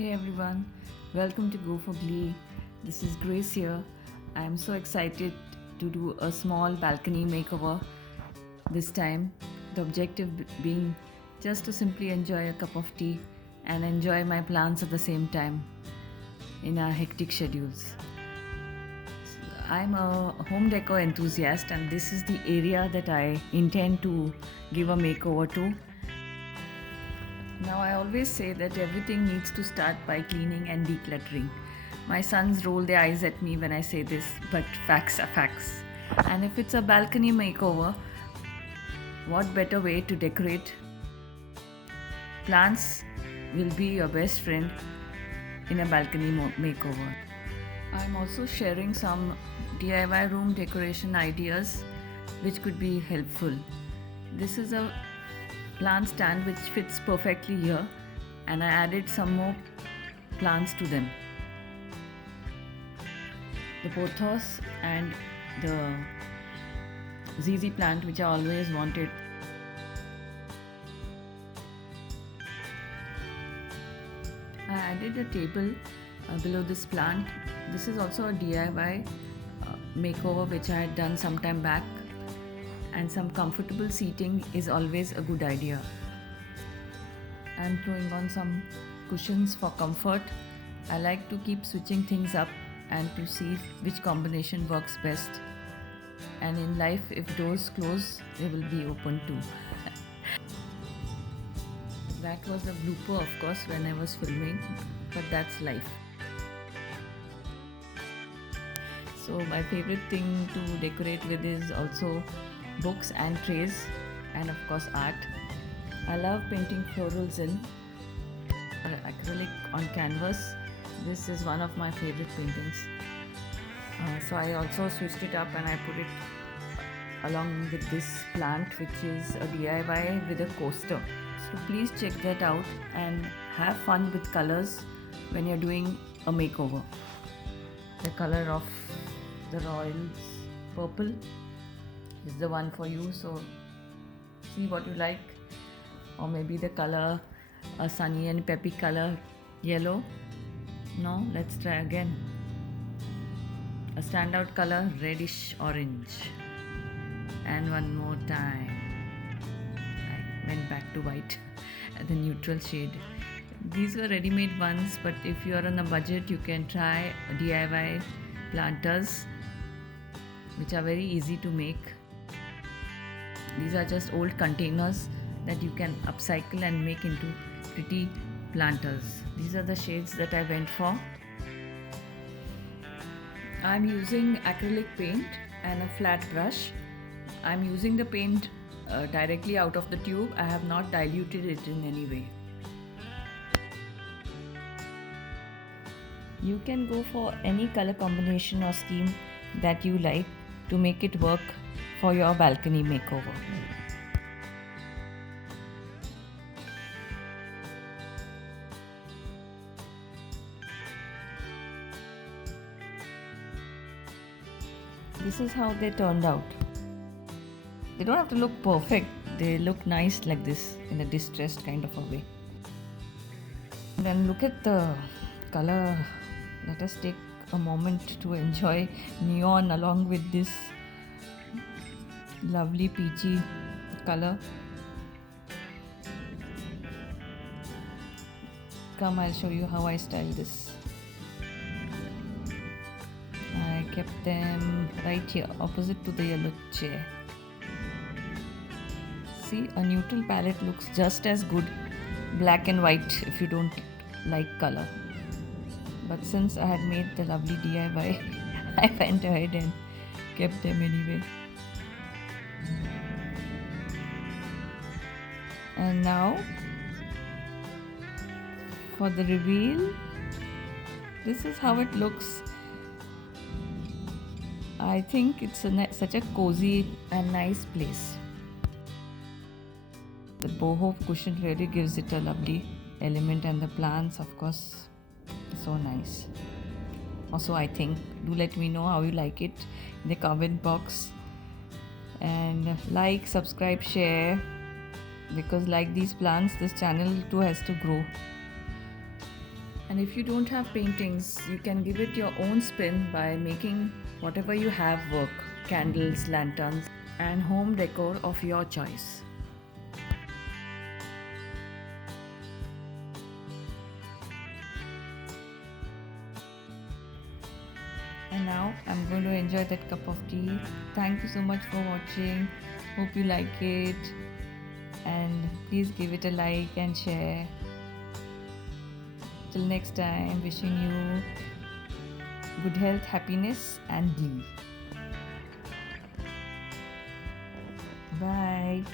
Hey everyone, welcome to Go for Glee. This is Grace here. I am so excited to do a small balcony makeover this time. The objective being just to simply enjoy a cup of tea and enjoy my plants at the same time in our hectic schedules. I'm a home decor enthusiast, and this is the area that I intend to give a makeover to. Now, I always say that everything needs to start by cleaning and decluttering. My sons roll their eyes at me when I say this, but facts are facts. And if it's a balcony makeover, what better way to decorate? Plants will be your best friend in a balcony makeover. I'm also sharing some DIY room decoration ideas which could be helpful. This is a plant stand which fits perfectly here, and I added some more plants to them. The pothos and the ZZ plant which I always wanted. I added a table below this plant. This is also a DIY makeover which I had done some time back, and some comfortable seating is always a good idea. I'm throwing on some cushions for comfort. I like to keep switching things up and to see which combination works best. And in life, if doors close, they will be open too. That was a blooper, of course, when I was filming, but that's life. So my favorite thing to decorate with is also books and trays, and of course art. I love painting florals in acrylic on canvas. This is one of my favorite paintings. So I also switched it up and I put it along with this plant, which is a DIY with a coaster. So please check that out and have fun with colors when you're doing a makeover. The color of the royals purple is the one for you, so see what you like. Or maybe the color, a sunny and peppy color, yellow. No, let's try again. A standout color, reddish orange. And one more time. I went back to white, the neutral shade. These were ready-made ones, but if you are on a budget, you can try DIY planters, which are very easy to make. These are just old containers that you can upcycle and make into pretty planters. These are the shades that I went for. I'm using acrylic paint and a flat brush. I'm using the paint directly out of the tube. I have not diluted it in any way. You can go for any color combination or scheme that you like to make it work for your balcony makeover. This is how they turned out. They don't have to look perfect, they look nice like this in a distressed kind of a way. And then look at the color. Let us take a moment to enjoy neon along with this lovely peachy color. Come, I'll show you how I style this. I kept them right here opposite to the yellow chair. See, a neutral palette looks just as good black and white if you don't like color. But since I had made the lovely DIY, I went ahead and kept them anyway. And now for the reveal, this is how it looks. I think it's such a cozy and nice place. The boho cushion really gives it a lovely element, and the plants, of course, so nice. Also, I think, do let me know how you like it in the comment box, and like, subscribe, share, because like these plants, this channel too has to grow. And if you don't have paintings, you can give it your own spin by making whatever you have work, candles, lanterns, and home decor of your choice. And now I'm going to enjoy that cup of tea. Thank you so much for watching. Hope you like it. And please give it a like and share. Till next time, wishing you good health, happiness, and glee. Bye.